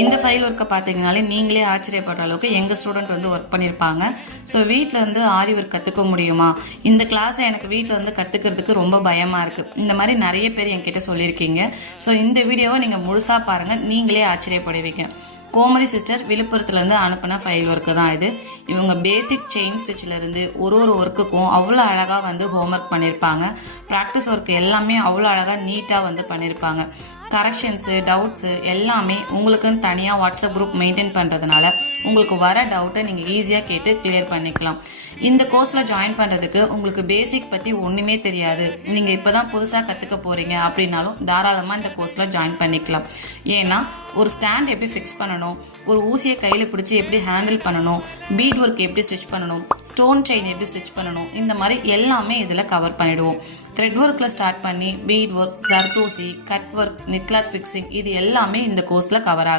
இந்த ஃபைல் ஒர்க்கை பார்த்தீங்கனாலே நீங்களே ஆச்சரியப்படுற அளவுக்கு எங்கள் ஸ்டூடெண்ட் வந்து ஒர்க் பண்ணியிருப்பாங்க. ஸோ வீட்டில் இருந்து ஆரி ஒர்க் கற்றுக்க முடியுமா, இந்த கிளாஸை எனக்கு வீட்டில் வந்து கற்றுக்கிறதுக்கு ரொம்ப பயமாக இருக்குது, இந்த மாதிரி நிறைய பேர் என்கிட்ட சொல்லியிருக்கீங்க. ஸோ இந்த வீடியோவை நீங்கள் முழுசாக பாருங்கள், நீங்களே ஆச்சரியப்படுவீங்க. கோமதி சிஸ்டர் விழுப்புரத்துலேருந்து அனுப்பின ஃபைல் ஒர்க்கு தான் இது. இவங்க பேசிக் செயின் ஸ்டிச்சிலேருந்து ஒரு ஒர்க்குக்கும் அவ்வளோ அழகாக வந்து ஹோம்ஒர்க் பண்ணியிருப்பாங்க. ப்ராக்டிஸ் ஒர்க் எல்லாமே அவ்வளோ அழகாக நீட்டாக வந்து பண்ணியிருப்பாங்க. கரெக்ஷன்ஸு, டவுட்ஸு எல்லாமே உங்களுக்குன்னு தனியாக வாட்ஸ்அப் குரூப் மெயின்டைன் பண்ணுறதுனால உங்களுக்கு வர டவுட்டை நீங்கள் ஈஸியாக கேட்டு கிளியர் பண்ணிக்கலாம். இந்த கோர்ஸில் ஜாயின் பண்ணுறதுக்கு உங்களுக்கு பேசிக் பற்றி ஒன்றுமே தெரியாது, நீங்கள் இப்போ தான் புதுசாக கற்றுக்க போகிறீங்க அப்படின்னாலும் தாராளமாக இந்த கோர்ஸில் ஜாயின் பண்ணிக்கலாம். ஏன்னா ஒரு ஸ்டாண்ட் எப்படி ஃபிக்ஸ் பண்ணணும், ஒரு ஊசியை கையில் பிடிச்சி எப்படி ஹேண்டில் பண்ணணும், பீட் ஒர்க் எப்படி ஸ்டிச் பண்ணணும், ஸ்டோன் செயின் எப்படி ஸ்டிச் பண்ணணும், இந்த மாதிரி எல்லாமே இதில் கவர் பண்ணிடுவோம். த்ரெட் ஒர்க்கில் ஸ்டார்ட் பண்ணி beat work, zardozi, cut work, knit cloth fixing இது எல்லாமே இந்த கோர்ஸில் கவர் ஆகும்.